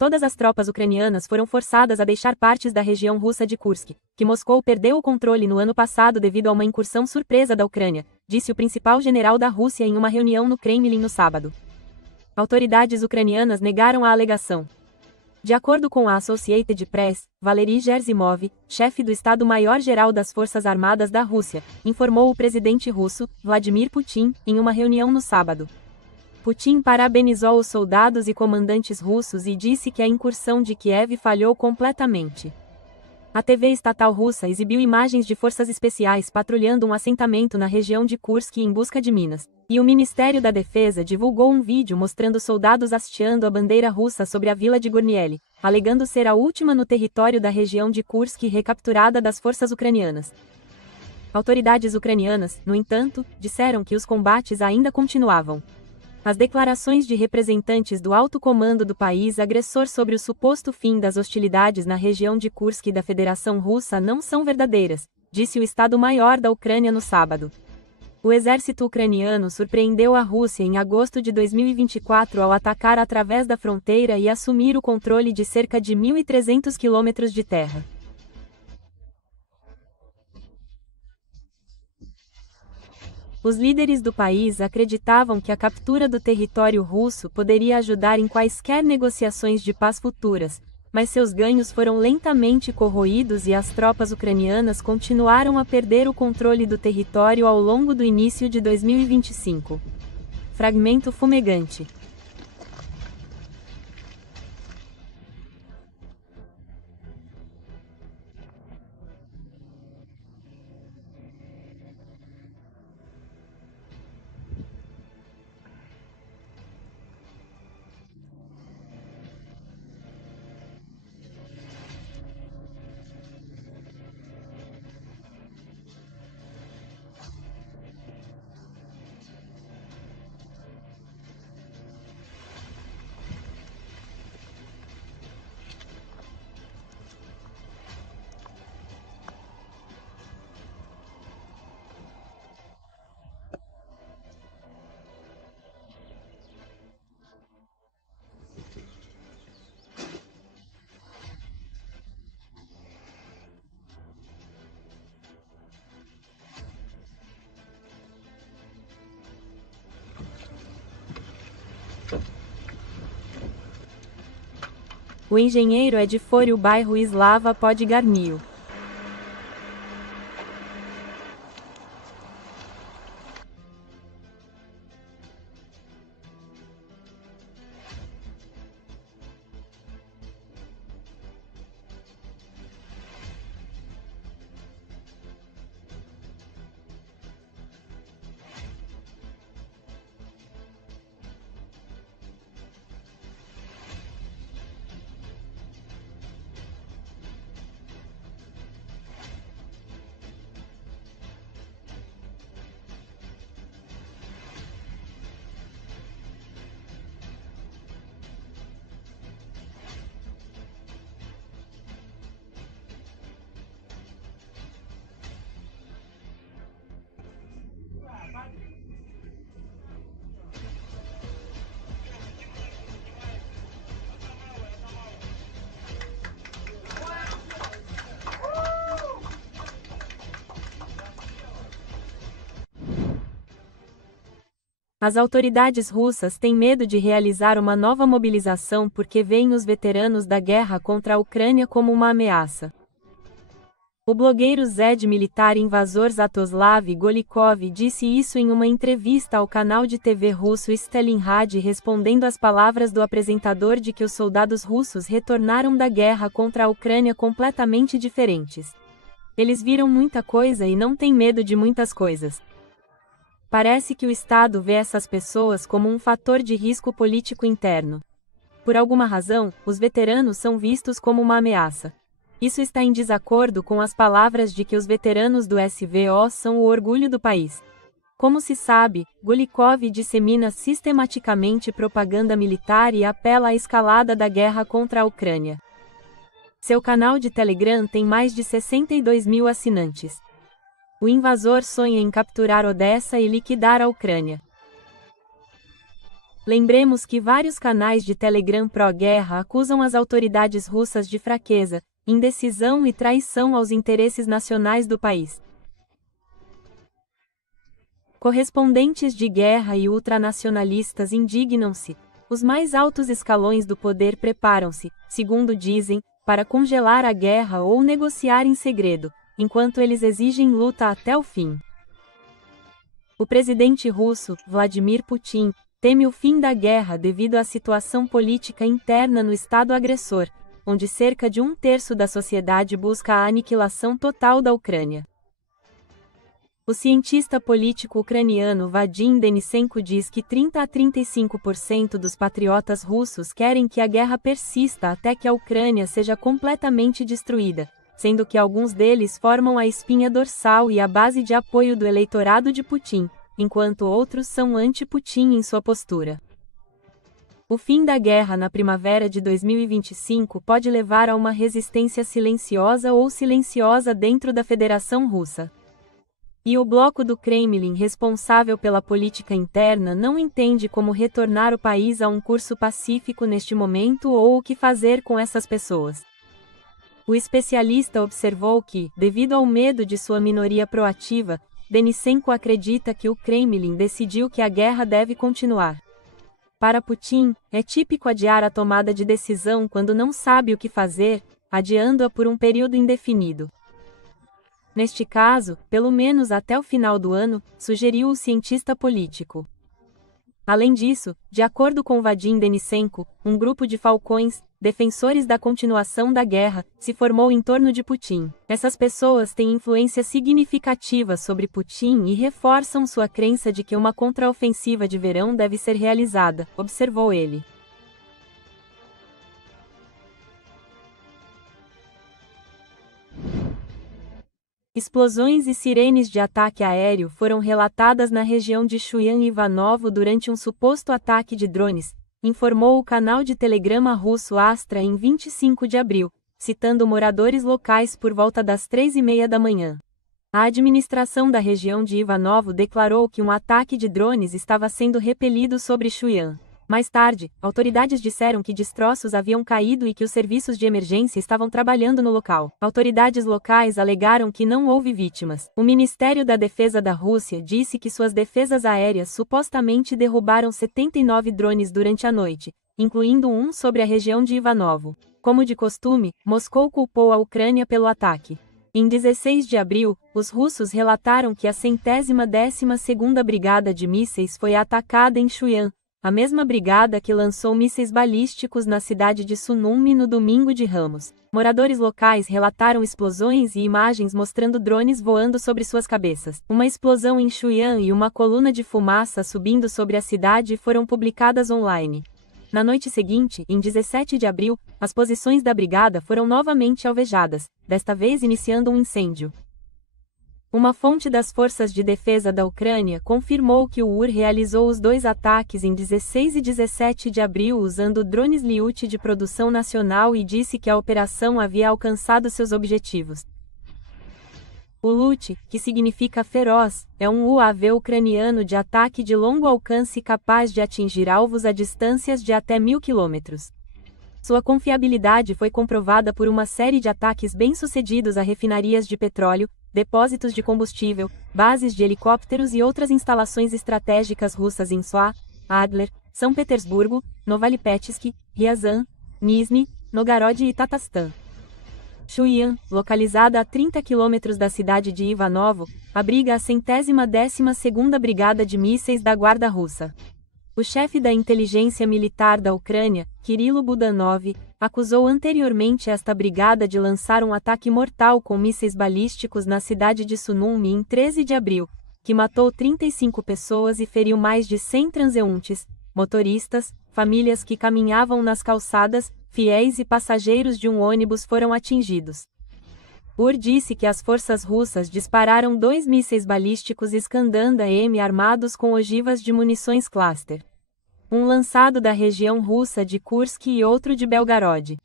Todas as tropas ucranianas foram forçadas a deixar partes da região russa de Kursk, que Moscou perdeu o controle no ano passado devido a uma incursão surpresa da Ucrânia, disse o principal general da Rússia em uma reunião no Kremlin no sábado. Autoridades ucranianas negaram a alegação. De acordo com a Associated Press, Valery Gersimov, chefe do Estado-Maior-Geral das Forças Armadas da Rússia, informou o presidente russo, Vladimir Putin, em uma reunião no sábado. Putin parabenizou os soldados e comandantes russos e disse que a incursão de Kiev falhou completamente. A TV estatal russa exibiu imagens de forças especiais patrulhando um assentamento na região de Kursk em busca de minas, e o Ministério da Defesa divulgou um vídeo mostrando soldados hasteando a bandeira russa sobre a vila de Gornieli, alegando ser a última no território da região de Kursk recapturada das forças ucranianas. Autoridades ucranianas, no entanto, disseram que os combates ainda continuavam. As declarações de representantes do alto comando do país agressor sobre o suposto fim das hostilidades na região de Kursk da Federação Russa não são verdadeiras, disse o Estado-Maior da Ucrânia no sábado. O exército ucraniano surpreendeu a Rússia em agosto de 2024 ao atacar através da fronteira e assumir o controle de cerca de 1.300 quilômetros de terra. Os líderes do país acreditavam que a captura do território russo poderia ajudar em quaisquer negociações de paz futuras, mas seus ganhos foram lentamente corroídos e as tropas ucranianas continuaram a perder o controle do território ao longo do início de 2025. Fragmento fumegante. O engenheiro é de Fore, o bairro Slava Podgarnio. As autoridades russas têm medo de realizar uma nova mobilização porque veem os veteranos da guerra contra a Ucrânia como uma ameaça. O blogueiro Zed militar invasor Zatoslav Golikov disse isso em uma entrevista ao canal de TV russo Stalingrad, respondendo às palavras do apresentador de que os soldados russos retornaram da guerra contra a Ucrânia completamente diferentes. Eles viram muita coisa e não têm medo de muitas coisas. Parece que o Estado vê essas pessoas como um fator de risco político interno. Por alguma razão, os veteranos são vistos como uma ameaça. Isso está em desacordo com as palavras de que os veteranos do SVO são o orgulho do país. Como se sabe, Golikov dissemina sistematicamente propaganda militar e apela à escalada da guerra contra a Ucrânia. Seu canal de Telegram tem mais de 62 mil assinantes. O invasor sonha em capturar Odessa e liquidar a Ucrânia. Lembremos que vários canais de Telegram pró-guerra acusam as autoridades russas de fraqueza, indecisão e traição aos interesses nacionais do país. Correspondentes de guerra e ultranacionalistas indignam-se. Os mais altos escalões do poder preparam-se, segundo dizem, para congelar a guerra ou negociar em segredo, enquanto eles exigem luta até o fim. O presidente russo, Vladimir Putin, teme o fim da guerra devido à situação política interna no estado agressor, onde cerca de 1/3 da sociedade busca a aniquilação total da Ucrânia. O cientista político ucraniano Vadim Denisenko diz que 30 a 35% dos patriotas russos querem que a guerra persista até que a Ucrânia seja completamente destruída, sendo que alguns deles formam a espinha dorsal e a base de apoio do eleitorado de Putin, enquanto outros são anti-Putin em sua postura. O fim da guerra na primavera de 2025 pode levar a uma resistência silenciosa ou silenciosa dentro da Federação Russa. E o bloco do Kremlin responsável pela política interna não entende como retornar o país a um curso pacífico neste momento ou o que fazer com essas pessoas. O especialista observou que, devido ao medo de sua minoria proativa, Denisenko acredita que o Kremlin decidiu que a guerra deve continuar. Para Putin, é típico adiar a tomada de decisão quando não sabe o que fazer, adiando-a por um período indefinido. Neste caso, pelo menos até o final do ano, sugeriu o cientista político. Além disso, de acordo com Vadim Denisenko, um grupo de falcões, defensores da continuação da guerra, se formou em torno de Putin. Essas pessoas têm influência significativa sobre Putin e reforçam sua crença de que uma contraofensiva de verão deve ser realizada, observou ele. Explosões e sirenes de ataque aéreo foram relatadas na região de Chuyan e Ivanovo durante um suposto ataque de drones, informou o canal de telegrama russo Astra em 25 de abril, citando moradores locais por volta das 3:30 da manhã. A administração da região de Ivanovo declarou que um ataque de drones estava sendo repelido sobre Chuyan. Mais tarde, autoridades disseram que destroços haviam caído e que os serviços de emergência estavam trabalhando no local. Autoridades locais alegaram que não houve vítimas. O Ministério da Defesa da Rússia disse que suas defesas aéreas supostamente derrubaram 79 drones durante a noite, incluindo um sobre a região de Ivanovo. Como de costume, Moscou culpou a Ucrânia pelo ataque. Em 16 de abril, os russos relataram que a 112ª Brigada de Mísseis foi atacada em Chuyan, a mesma brigada que lançou mísseis balísticos na cidade de Sunumi no domingo de Ramos. Moradores locais relataram explosões e imagens mostrando drones voando sobre suas cabeças. Uma explosão em Chuyan e uma coluna de fumaça subindo sobre a cidade foram publicadas online. Na noite seguinte, em 17 de abril, as posições da brigada foram novamente alvejadas, desta vez iniciando um incêndio. Uma fonte das Forças de Defesa da Ucrânia confirmou que o UR realizou os dois ataques em 16 e 17 de abril usando drones Lyut de produção nacional e disse que a operação havia alcançado seus objetivos. O Lyut, que significa feroz, é um UAV ucraniano de ataque de longo alcance capaz de atingir alvos a distâncias de até 1.000 quilômetros. Sua confiabilidade foi comprovada por uma série de ataques bem-sucedidos a refinarias de petróleo, depósitos de combustível, bases de helicópteros e outras instalações estratégicas russas em Soa, Adler, São Petersburgo, Novalipetsk, Ryazan, Nizhny, Novgorod e Tatarstan. Chuyan, localizada a 30 quilômetros da cidade de Ivanovo, abriga a 112ª Brigada de Mísseis da Guarda Russa. O chefe da inteligência militar da Ucrânia, Kirilo Budanov, acusou anteriormente esta brigada de lançar um ataque mortal com mísseis balísticos na cidade de Sunumi em 13 de abril, que matou 35 pessoas e feriu mais de 100 transeuntes, motoristas, famílias que caminhavam nas calçadas, fiéis e passageiros de um ônibus foram atingidos. UR disse que as forças russas dispararam 2 mísseis balísticos Iskander-M armados com ogivas de munições cluster. Um lançado da região russa de Kursk e outro de Belgorod.